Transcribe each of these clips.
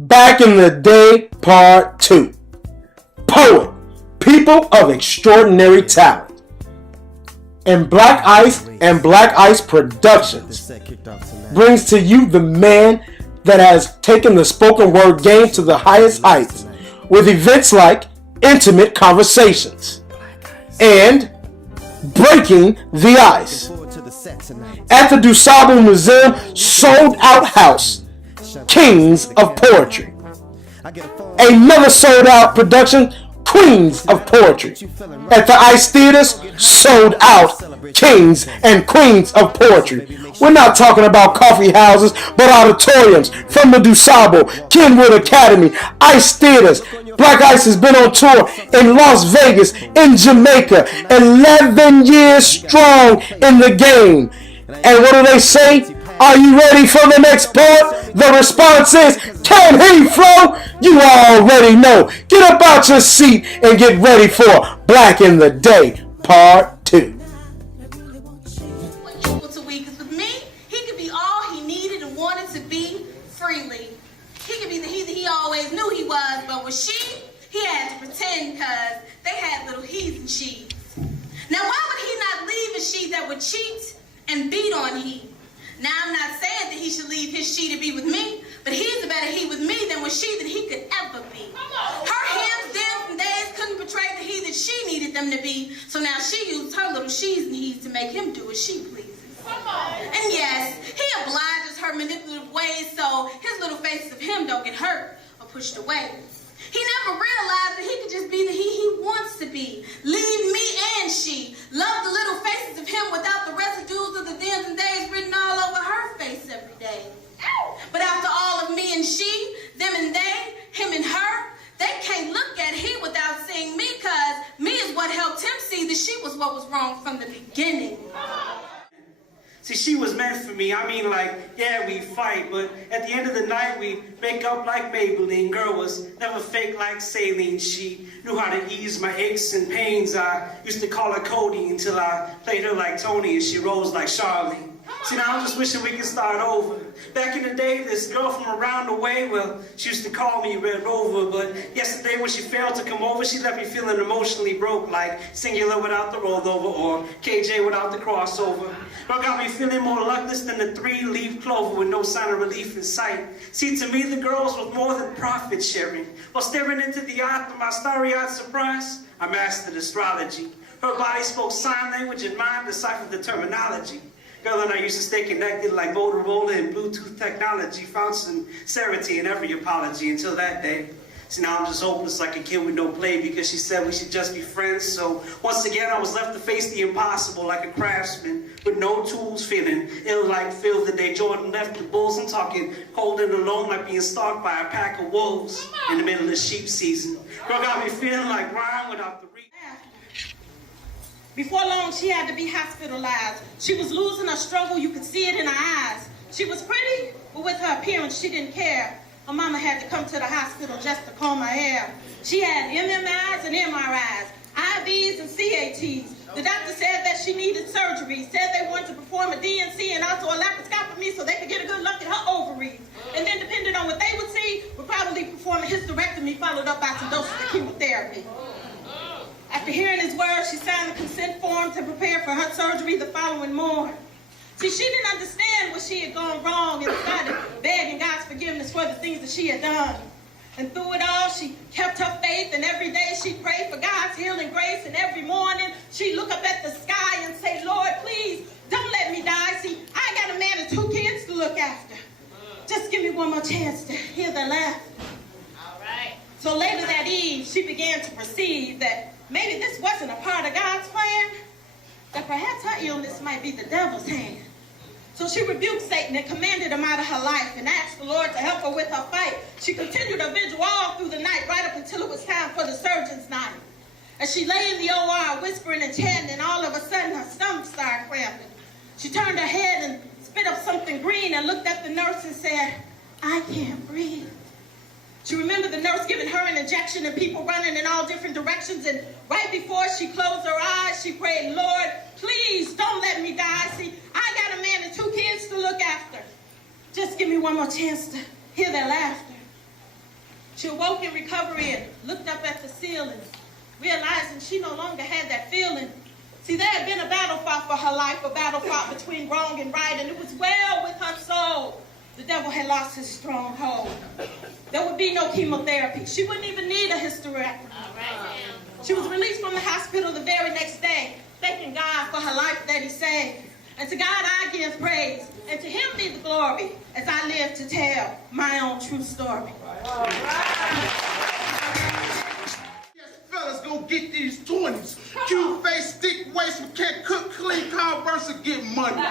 Back in the Day, Part 2. Poet, people of extraordinary talent. And Blaq Ice and Blaq Ice Productions brings to you the man that has taken the spoken word game to the highest heights with events like Intimate Conversations and Breaking the Ice at the DuSable Museum Sold Out House, Kings of Poetry. Another sold out production, Queens of Poetry, at the Ice Theaters, sold out Kings and Queens of Poetry. We're not talking about coffee houses, but auditoriums from the DuSable, Kenwood Academy, Ice Theaters. Blaq Ice has been on tour in Las Vegas, in Jamaica, 11 years strong in the game. And what do they say? Are you ready for the next poet? The response is, can he flow? You already know. Get up out your seat and get ready for Blaq in the Day, Part 2. With me, he could be all he needed and wanted to be freely. He could be the he that he always knew he was, but with she, he had to pretend because they had little he's and she's. Now, why would he not leave a she that would cheat and beat on he? Now, I'm not saying that he should leave his she to be with me, but he's a better he with me than with she that he could ever be. Her hymns, dance, and days couldn't portray the he that she needed them to be, so now she used her little she's and he's to make him do as she pleases. And yes, he obliges her manipulative ways so his little faces of him don't get hurt or pushed away. He never realized that he could just be the he wants to be. Leave me and she. Love the little faces of him without the residues of the thems and days written all over her face every day. But after all of me and she, them and they, him and her, they can't look at he without seeing me, cause me is what helped him see that she was what was wrong from the beginning. See, she was meant for me. I mean, like, yeah, we fight, but at the end of the night, we make up like Maybelline. Girl was never fake like saline. She knew how to ease my aches and pains. I used to call her Cody until I played her like Tony and she rose like Charlene. See, now I'm just wishing we could start over. Back in the day, this girl from around the way, well, she used to call me Red Rover, but yesterday when she failed to come over, she left me feeling emotionally broke, like Singular without the rollover or KJ without the crossover. Girl got me feeling more luckless than the three-leaf clover with no sign of relief in sight. See, to me, the girls was more than profit sharing. While staring into the eye through my starry-eyed surprise, I mastered astrology. Her body spoke sign language and mine deciphered the terminology. Girl and I used to stay connected like Motorola and Bluetooth technology, found sincerity in every apology until that day. See, now I'm just hopeless like a kid with no play because she said we should just be friends. So once again, I was left to face the impossible like a craftsman with no tools, feeling ill like Phil the day Jordan left the Bulls. I'm talking cold and alone like being stalked by a pack of wolves in the middle of sheep season. Girl got me feeling like Ryan without the reach. Before long, she had to be hospitalized. She was losing her struggle. You could see it in her eyes. She was pretty, but with her appearance, she didn't care. Her mama had to come to the hospital just to comb her hair. She had MMIs and MRIs, IVs and CATs. The doctor said that she needed surgery, said they wanted to perform a DNC and also a laparoscopy so they could get a good look at her ovaries. And then depending on what they would see, would probably perform a hysterectomy followed up by some doses of chemotherapy. After hearing his words, she signed the consent form to prepare for her surgery the following morning. See, she didn't understand what she had gone wrong and started begging God's forgiveness for the things that she had done. And through it all, she kept her faith, and every day she prayed for God's healing grace, and every morning she'd look up at the sky and say, Lord, please, don't let me die. See, I got a man and 2 kids to look after. Just give me one more chance to hear their laughter. All right. So later that eve, she began to perceive that maybe this wasn't a part of God's plan, that perhaps her illness might be the devil's hand. So she rebuked Satan and commanded him out of her life and asked the Lord to help her with her fight. She continued her vigil all through the night, right up until it was time for the surgeon's night. As she lay in the OR whispering and chanting, all of a sudden her stomach started cramping. She turned her head and spit up something green and looked at the nurse and said, I can't breathe. She remembered the nurse giving her an injection and people running in all different directions. And right before she closed her eyes, she prayed, Lord, please don't let me die. See, I got a man and 2 kids to look after. Just give me one more chance to hear their laughter. She awoke in recovery and looked up at the ceiling, realizing she no longer had that feeling. See, there had been a battle fought for her life, a battle fought between wrong and right, and it was well with her soul. The devil had lost his stronghold. There would be no chemotherapy. She wouldn't even need a hysterectomy. She was released from the hospital the very next day, thanking God for her life that he saved. And to God I give praise, and to him be the glory, as I live to tell my own true story. Yes, fellas, go get these 20s. Cute face, thick waist, we can't cook, clean, Converse, and get money.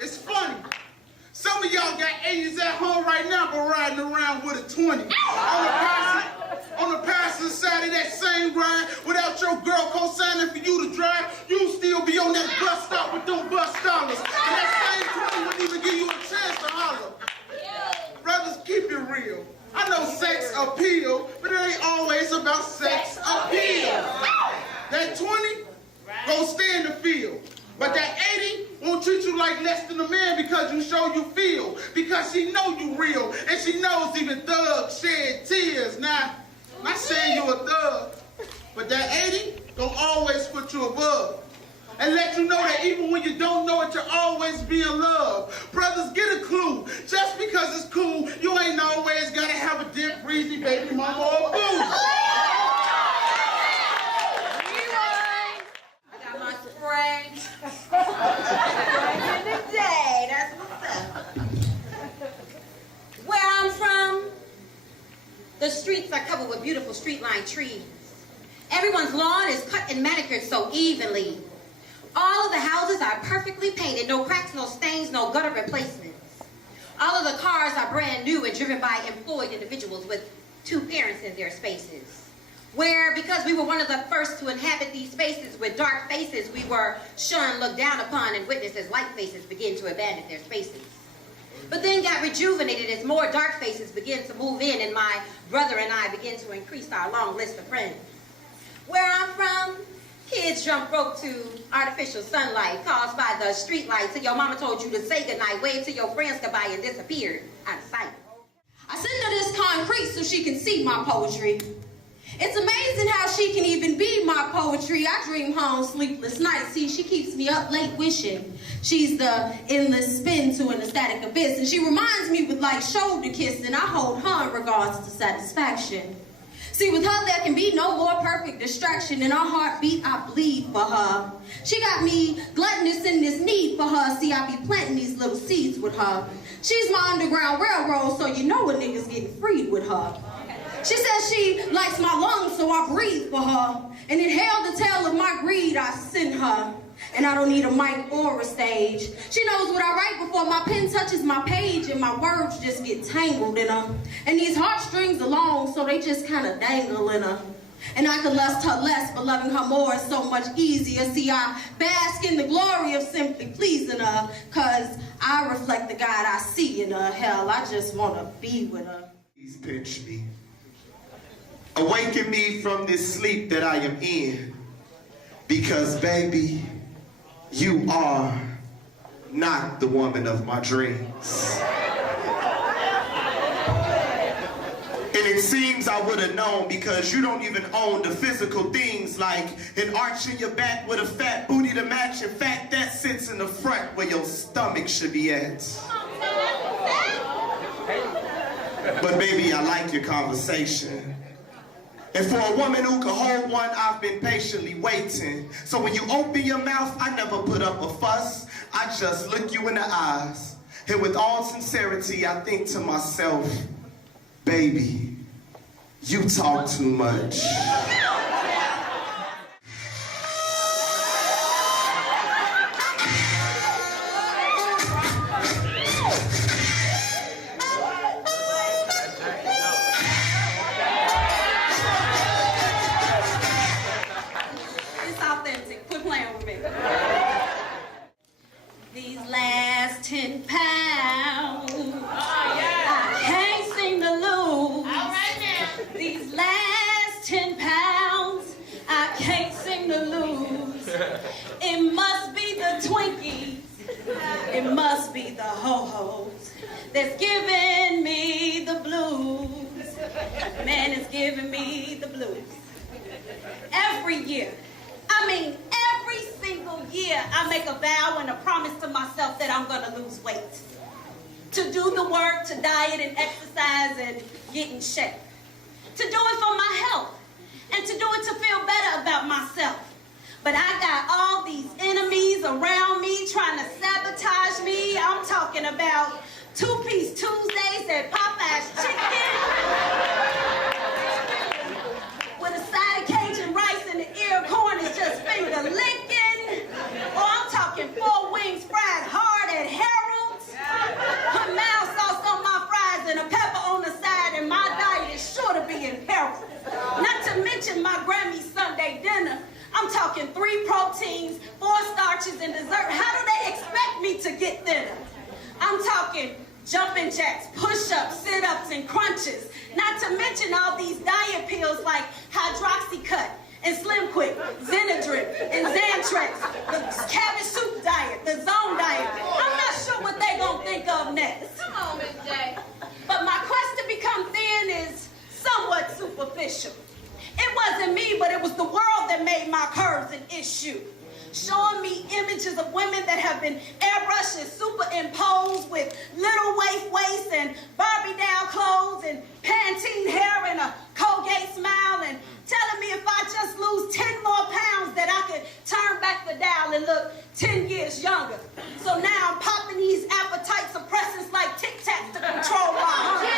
It's funny. Some of y'all got 80s at home right now, but riding around with a 20. On the passenger side of that same ride, without your girl co-signing for you to drive, you'll still be on that bus stop with them bus dollars. And that same 20 wouldn't even give you a chance to holler. Brothers, keep it real. I know sex appeal, but it ain't always about sex appeal. That 20, go stay in the field. But that 80 won't treat you like less than a man because you show you feel. Because she know you real. And she knows even thugs shed tears. Now, I'm not saying you a thug. But that 80 gonna always put you above. And let you know that even when you don't know it, you're always being loved. Brothers, get a clue. Just because it's cool, you ain't always gotta have a dip, breezy baby mama or boo. That's what's up. Where I'm from, the streets are covered with beautiful street-lined trees. Everyone's lawn is cut and manicured so evenly. All of the houses are perfectly painted, no cracks, no stains, no gutter replacements. All of the cars are brand new and driven by employed individuals with two parents in their spaces. Where, because we were one of the first to inhabit these spaces with dark faces, we were shunned, looked down upon, and witnessed as light faces begin to abandon their spaces. But then got rejuvenated as more dark faces began to move in, and my brother and I began to increase our long list of friends. Where I'm from, kids jump rope to artificial sunlight caused by the street lights, and your mama told you to say goodnight, wave to your friends goodbye, and disappeared out of sight. I send her this concrete so she can see my poetry. It's amazing how she can even be my poetry. I dream home sleepless nights. See, she keeps me up late wishing she's the endless spin to an ecstatic abyss. And she reminds me with like shoulder kiss, and I hold her in regards to satisfaction. See, with her there can be no more perfect distraction. In her heartbeat, I bleed for her. She got me gluttonous in this need for her. See, I be planting these little seeds with her. She's my underground railroad, so you know a nigga's getting freed with her. She says she likes my lungs, so I breathe for her. And inhale the tale of my greed I send her. And I don't need a mic or a stage. She knows what I write before my pen touches my page, and my words just get tangled in her. And these heartstrings are long, so they just kind of dangle in her. And I could lust her less, but loving her more is so much easier. See, I bask in the glory of simply pleasing her, cause I reflect the God I see in her. Hell, I just want to be with her. Please pinch me. Awaken me from this sleep that I am in, because baby, you are not the woman of my dreams. And it seems I would have known, because you don't even own the physical things like an arch in your back with a fat booty to match. In fact, that sits in the front where your stomach should be at. But baby, I like your conversation. And for a woman who can hold one, I've been patiently waiting. So when you open your mouth, I never put up a fuss. I just look you in the eyes. And with all sincerity, I think to myself, baby, you talk too much. These last 10 pounds, I can't seem to lose. These last 10 pounds, I can't seem to lose. It must be the Twinkies It must be the ho-hos that's giving me the blues. Man, it's giving me the blues. Every year, every single year, I make a vow and a promise to myself that I'm gonna lose weight. To do the work, to diet and exercise and get in shape. To do it for my health. And to do it to feel better about myself. But I got all these enemies around me trying to sabotage me. I'm talking about two-piece Tuesdays at Popeye's Chicken with a side of Cajun rice and the ear corn is just finger licking. Or I'm talking 4 wings fried hard at Harold's. Put mild sauce on my fries and a pepper on the side, and my diet is sure to be in peril. Not to mention my Grammy Sunday dinner. I'm talking 3 proteins, 4 starches, and dessert. How do they expect me to get thinner? I'm talking jumping jacks, push-ups, sit-ups, and crunches. Not to mention all these diet pills like Hydroxycut and Slim Quick, Zenadrin, and Xantrex, the cabbage soup diet, the zone diet. I'm not sure what they gonna think of next. Come on, Miss J. But my quest to become thin is somewhat superficial. It wasn't me, but it was the world that made my curves an issue. Showing me images of women that have been airbrushed and superimposed with little waist and Barbie doll clothes and Pantene hair and a Colgate smile, and telling me if I just lose 10 more pounds that I could turn back the dial and look 10 years younger. So now I'm popping these appetite suppressants like Tic Tacs to control my hunger.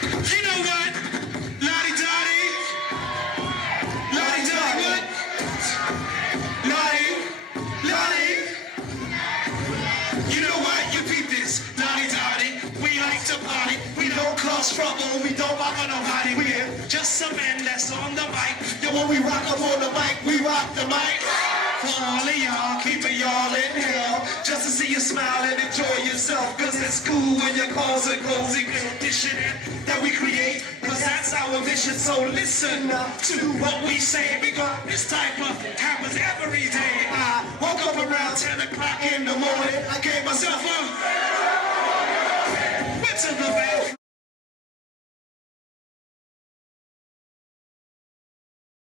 You know what? Lottie Dottie. Lottie Dottie, what? Lottie. You know what? You peep this. Lottie Dottie. We like to party. We don't cause trouble. We don't bother nobody. We're just some men that's on the mic. Yo, when we rock up on the mic, we rock the mic. For all of y'all, keeping y'all in hell. Just to see you smile and enjoy yourself. Cause it's cool when your cause and cozy conditioning that we create. Cause that's our mission. So listen to what we say. Because this type of happens every day. I woke up around 10 o'clock in the morning. I gave myself a